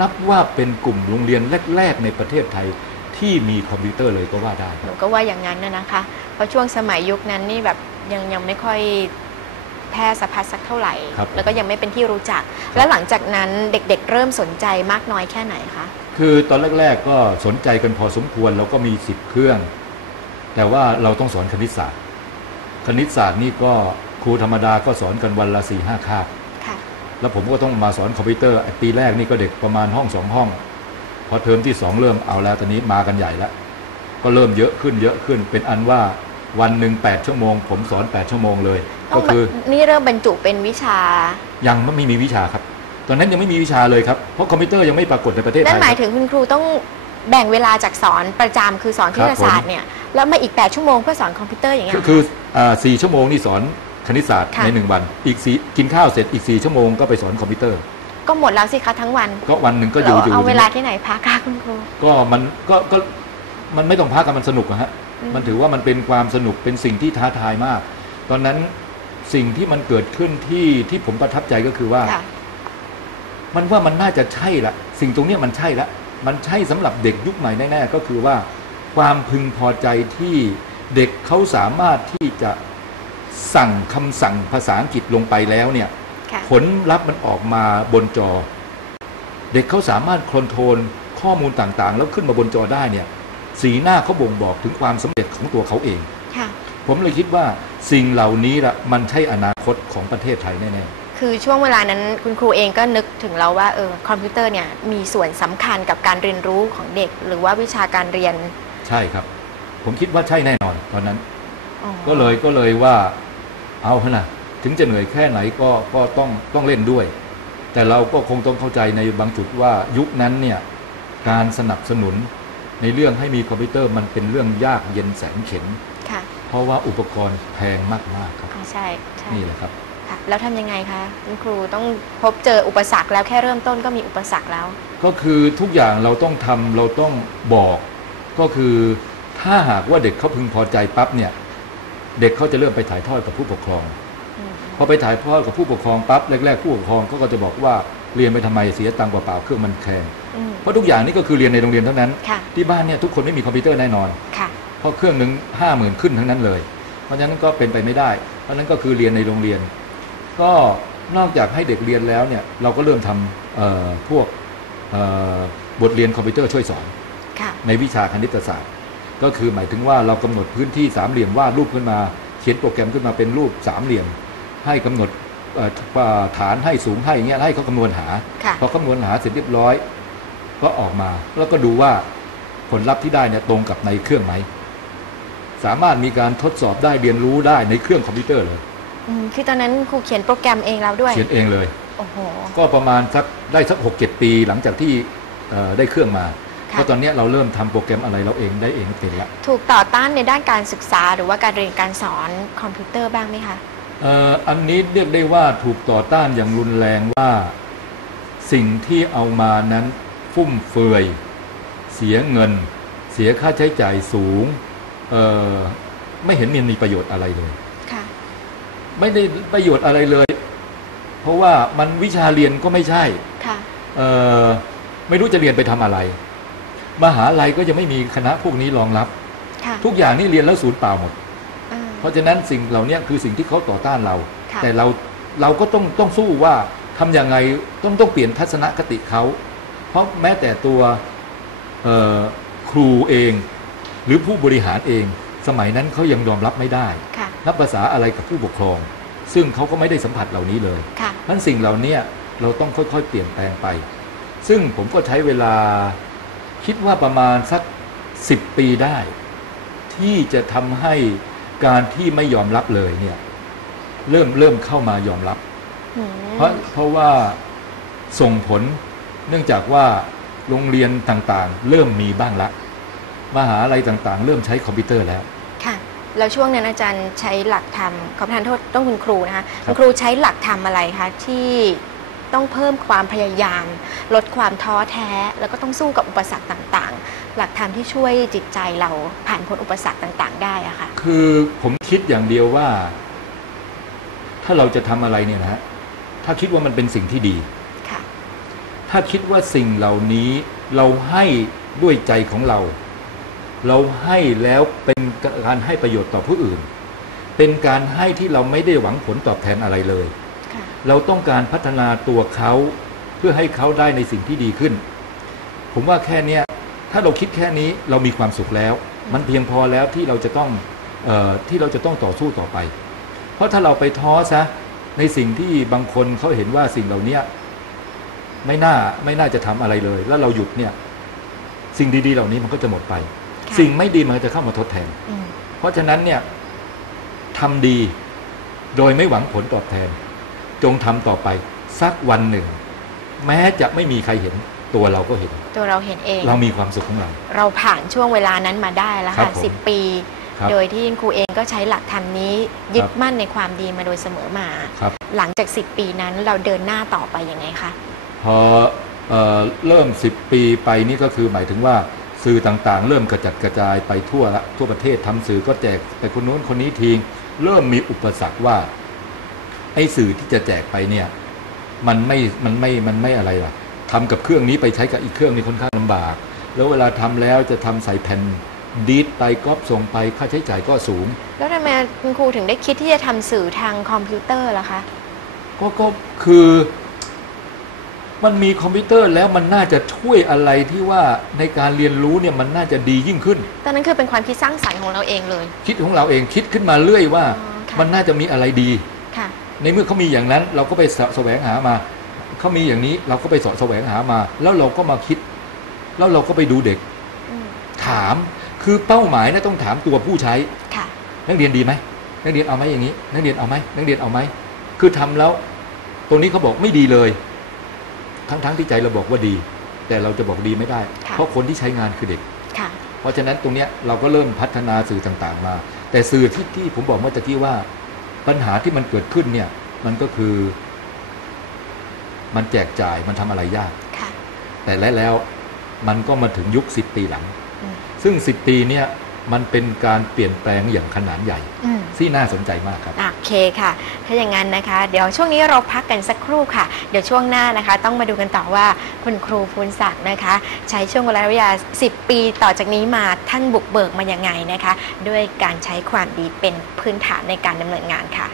นับว่าเป็นกลุ่มโรงเรียนแรก ๆ ในประเทศไทยที่มีคอมพิวเตอร์เลยก็ว่าได้ หนูก็ว่าอย่างนั้นนะนะคะ เพราะช่วงสมัยยุคนั้นนี่แบบยังยังไม่ค่อยแพร่สะพัดสักเท่าไหร่ ครับแล้วก็ยังไม่เป็นที่รู้จักแล้วหลังจากนั้นเด็กๆ เริ่มสนใจมากน้อยแค่ไหนคะ คือตอนแรก ๆ ก็สนใจกันพอสมควรเราก็มีสิบเครื่อง แต่ว่าเราต้องสอนคณิตศาสตร์ คณิตศาสตร์นี่ก็ครูธรรมดาก็สอนกันวันละสี่ห้าคาบค่ะ แล้วผมก็ต้องมาสอนคอมพิวเตอร์ไอ้ปีแรกนี่ก็เด็กประมาณห้องสองห้อง พอเทอมที่สองเริ่มเอาแล้วตอนนี้มากันใหญ่แล้ว ก็เริ่มเยอะขึ้นเยอะขึ้น เป็นอันว่าวันหนึ่งแปดชั่วโมง ผมสอนแปดชั่วโมงเลยต้ก็องคือนี่เริ่มบรรจุเป็นวิชา ยังไม่มีวิชาครับ ตอนนั้นยังไม่มีวิชาเลยครับเพราะคอมพิวเตอร์ยังไม่ปรากฏในประเทศไทนั่ยนหมายครับถึงคุณครูต้องแบ่งเวลาจากสอนประจำคือสอนคณิตศาสตร์เนี่ยแล้วมาอีก 8 ชั่วโมงเพื่อสอนคอมพิวเตอร์อย่างเงี้ยคือเหรอคืออ่าสี่ชั่วโมงนี่สอน คณิตศาสตร์ค่ะในหนึ่งวัน อีกสี่กินข้าวเสร็จอีกสี่ชั่วโมงก็ไปสอนคอมพิวเตอร์ ก็หมดแล้วสิคะทั้งวัน ก็วันหนึ่งก็อยู่แล้วอยู่เอาเวลาที่ไหนพักคะคุณครูก็มันก็ก็มันไม่ต้องพักกันมันสนุกอะฮะอืมมันถือว่ามันเป็นความสนุกเป็นสิ่งที่ท้าทายมาก ตอนนั้นสิ่งที่มันเกิดขึ้นที่ที่ผมประทับใจก็คือว่าค่ะมันว่ามันน่าจะใช่ละสิ่งตรงเนี้ยมันใช่ละมันใช่สำหรับเด็กยุคใหม่แน่ๆก็คือว่า ความพึงพอใจที่เด็กเขาสามารถที่จะ สั่งคำสั่งภาษาอังกฤษลงไปแล้วเนี่ยค่ะผลลัพธ์มันออกมาบนจอ เด็กเขาสามารถคอนโทรลข้อมูลต่างๆ แล้วขึ้นมาบนจอได้เนี่ย สีหน้าเขาบ่งบอกถึงความสำเร็จของตัวเขาเองค่ะผมเลยคิดว่าสิ่งเหล่านี้ละมันใช่อนาคตของประเทศไทยแน่คือช่วงเวลานั้นคุณครูเองก็นึกถึงเราว่าเออคอมพิวเตอร์เนี่ยมีส่วนสำคัญกับการเรียนรู้ของเด็ก หรือว่าวิชาการเรียนๆใช่ครับ ผมคิดว่าใช่แน่นอนตอนนั้นอ๋อก็เลยก็เลยว่า เอาเถอะนะถึงจะเหนื่อยแค่ไหนก็ก็ต้องต้องเล่นด้วย แต่เราก็คงต้องเข้าใจในบางจุดว่ายุคนั้นเนี่ยการสนับสนุนในเรื่องให้มีคอมพิวเตอร์มันเป็นเรื่องยากเย็นแสนเข็นค่ะเพราะว่าอุปกรณ์แพงมากๆครับอ๋อใช่ใช่นี่แหละครับค่ะแล้วทำยังไงคะคุณครูต้องพบเจออุปสรรคแล้วแค่เริ่มต้นก็มีอุปสรรคแล้ว ก็คือทุกอย่างเราต้องทำเราต้องบอก ก็คือถ้าหากว่าเด็กเขาพึงพอใจปั๊บเนี่ย เด็กเขาจะเริ่มไปถ่ายทอดกับผู้ปกครองอืมพอไปถ่ายทอดกับผู้ปกครองปั๊บแรกๆผู้ปกครองเขาก็จะบอกว่าเรียนไปทำไมเสียตังค์เปล่าๆเครื่องมันแพงอืมเพราะทุกอย่างนี่ก็คือเรียนในโรงเรียนเท่านั้นค่ะที่บ้านเนี่ยทุกคนไม่มีคอมพิวเตอร์แน่นอนค่ะเพราะเครื่องหนึ่งห้าหมื่นขึ้นทั้งนั้นเลย เพราะฉะนั้นก็เป็นไปไม่ได้ เพราะฉะนั้นก็คือเรียนในโรงเรียน ก็นอกจากให้เด็กเรียนแล้วเนี่ยเราก็เริ่มทำเอ่อพวกเอ่อบทเรียนคอมพิวเตอร์ช่วยสอนค่ะในวิชาคณิตศาสตร์ ก็คือหมายถึงว่าเรากำหนดพื้นที่สามเหลี่ยมวาดรูปขึ้นมา เขียนโปรแกรมขึ้นมาเป็นรูปสามเหลี่ยม ให้กำหนดเอ่อว่าฐานให้สูงให้อย่างเงี้ยให้เขาคำนวณหาค่ะพอคำนวณหาเสร็จเรียบร้อย ก็ออกมาแล้วก็ดูว่าผลลัพธ์ที่ได้เนี่ยตรงกับในเครื่องไหมสามารถมีการทดสอบได้เรียนรู้ได้ในเครื่องคอมพิวเตอร์เลยอืมคือตอนนั้นครูเขียนโปรแกรมเองแล้วด้วย เขียนเองเลย โอ้โห ก็ประมาณสักได้สักหกเจ็ดปีหลังจากที่เอ่อได้เครื่องมา ค่ะก็ตอนเนี้ยเราเริ่มทำโปรแกรมอะไรเราเองได้เองเป็นละถูกต่อต้านในด้านการศึกษา หรือว่าการเรียนการสอนคอมพิวเตอร์บ้างไหมคะเอ่ออันนี้เรียกได้ว่าถูกต่อต้านอย่างรุนแรงว่าสิ่งที่เอามานั้นฟุ่มเฟือย เสียเงิน เสียค่าใช้จ่ายสูงเอ่อไม่เห็นมีประโยชน์อะไรเลยค่ะไม่ได้ประโยชน์อะไรเลย เพราะว่ามันวิชาเรียนก็ไม่ใช่ค่ะเอ่อไม่รู้จะเรียนไปทำอะไร มหาลัยก็ยังไม่มีคณะพวกนี้รองรับค่ะทุกอย่างนี่เรียนแล้วศูนย์เปล่าหมดอ่าเพราะฉะนั้นสิ่งเหล่านี้คือสิ่งที่เขาต่อต้านเราค่ะแต่เราเราก็ต้องต้องสู้ว่าทำยังไงต้องต้องเปลี่ยนทัศนคติเขา เพราะแม้แต่ตัวเอ่อครูเอง หรือผู้บริหารเอง สมัยนั้นเขายังยอมรับไม่ได้ค่ะนับภาษาอะไรกับผู้ปกครอง ซึ่งเขาก็ไม่ได้สัมผัสเหล่านี้เลยค่ะเพราะฉะนั้นสิ่งเหล่านี้เราต้องค่อยๆ เปลี่ยนแปลงไป ซึ่งผมก็ใช้เวลา คิดว่าประมาณสักสิบปีได้ ที่จะทำให้การที่ไม่ยอมรับเลยเนี่ยเริ่มเริ่มเข้ามายอมรับอืมเพราะเพราะว่าส่งผลเนื่องจากว่าโรงเรียนต่างๆ เริ่มมีบ้างละมหาลัยต่างๆ เริ่มใช้คอมพิวเตอร์แล้วค่ะแล้วช่วงนั้นอาจารย์ใช้หลักธรรมขอประทานโทษต้องคุณครูนะคะคคุรับณครูใช้หลักธรรมอะไรคะที่ ต้องเพิ่มความพยายาม ลดความท้อแท้ แล้วก็ต้องสู้กับอุปสรรคต่างๆ หลักธรรมที่ช่วยจิตใจเราผ่านพ้นอุปสรรคต่างๆ ได้อะค่ะคือผมคิดอย่างเดียวว่า ถ้าเราจะทำอะไรเนี่ยนะฮะถ้าคิดว่ามันเป็นสิ่งที่ดีค่ะถ้าคิดว่าสิ่งเหล่านี้เราให้ด้วยใจของเรา เราให้แล้วเป็นการให้ประโยชน์ต่อผู้อื่น เป็นการให้ที่เราไม่ได้หวังผลตอบแทนอะไรเลยค่ะ เราต้องการพัฒนาตัวเขาเพื่อให้เขาได้ในสิ่งที่ดีขึ้น ผมว่าแค่เนี้ยถ้าเราคิดแค่นี้เรามีความสุขแล้ว มันเพียงพอแล้วที่เราจะต้องเออที่เราจะต้องต่อสู้ต่อไป เพราะถ้าเราไปท้อซะในสิ่งที่บางคนเขาเห็นว่าสิ่งเหล่าเนี้ยไม่น่าไม่น่าจะทำอะไรเลย แล้วเราหยุดเนี่ย สิ่งดีๆ เหล่านี้มันก็จะหมดไปค่ะสิ่งไม่ดีมันก็จะเข้ามาทดแทนอืมเพราะฉะนั้นเนี่ยทำดีโดยไม่หวังผลตอบแทน จงทำต่อไป สักวันหนึ่ง แม้จะไม่มีใครเห็นตัวเราก็เห็น ตัวเราเห็นเอง เรามีความสุขของเรา เราผ่านช่วงเวลานั้นมาได้แล้วครัค่ะบผมสิบปีครับโดยที่ครูเองก็ใช้หลักธรรมนี้ ยึคดรับมั่นในความดีมาโดยเสมอมาครับหลังจาก10ปีนั้นเราเดินหน้าต่อไปยังไงคะพอเอ่อเริ่ม10ปีไปนี่ก็คือหมายถึงว่าสื่อต่างๆ เริ่มกระจัดกระจายไปทั่วละทั่วประเทศทำสื่อก็แจกไปคนนู้นคนนี้ทีเริ่มมีอุปสรรคว่า ไอ้สื่อที่จะแจกไปเนี่ย มันไม่มันไม่มันไม่อะไรล่ะทำกับเครื่องนี้ไปใช้กับอีกเครื่องนี่ค่อนข้างลำบาก แล้วเวลาทำแล้วจะทำใส่แผ่นดีดไปก๊อปส่งไปค่าใช้จ่ายก็สูง แล้วทำไมคุณครูถึงได้คิดที่จะทำสื่อทางคอมพิวเตอร์ล่ะคะก็ก็คือ มันมีคอมพิวเตอร์แล้วมันน่าจะช่วยอะไรที่ว่าในการเรียนรู้เนี่ยมันน่าจะดียิ่งขึ้น ตอนนั้นคือเป็นความคิดสร้างสรรค์ของเราเองเลย คิดของเราเองคิดขึ้นมาเรื่อยว่าอ๋อค่ะมันน่าจะมีอะไรดีค่ะ ในเมื่อเขามีอย่างนั้น เราก็ไปแสแสวงหามาเขามีอย่างนี้เราก็ไปเสาะแสวงหามา แล้วเราก็มาคิด แล้วเราก็ไปดูเด็กอืมถามคือเป้าหมายนะต้องถามตัวผู้ใช้ค่ะนักเรียนดีไหมนักเรียนเอาไหมอย่างนี้ นักเรียนเอาไหมนักเรียนเอาไหมคือทำแล้ว ตรงนี้เขาบอกไม่ดีเลย ทั้งๆที่ใจเราบอกว่าดี แต่เราจะบอกดีไม่ได้ค่ะเพราะคนที่ใช้งานคือเด็กค่ะเพราะฉะนั้นตรงเนี้ยเราก็เริ่มพัฒนาสื่อต่างๆมา แต่สื่อที่ที่ผมบอกเมื่อตะกี้ว่า ปัญหาที่มันเกิดขึ้นเนี่ย มันก็คือ มันแจกจ่ายมันทำอะไรยากค่ะแต่แล้วแล้วมันก็มาถึงยุคสิบปีหลังอืมซึ่งสิบปีเนี่ย มันเป็นการเปลี่ยนแปลงอย่างขนาดใหญ่อืมที่น่าสนใจมากครับ โอเคค่ะ ถ้าอย่างนั้นนะคะ เดี๋ยวช่วงนี้เราพักกันสักครู่ค่ะ เดี๋ยวช่วงหน้านะคะ ต้องมาดูกันต่อว่าคุณครูภูนศักดิ์นะคะ ใช้ช่วงเวลาระยะ10 ปีต่อจากนี้มาท่านบุกเบิกมายังไงนะคะ ด้วยการใช้ความดีเป็นพื้นฐานในการดำเนินงานค่ะ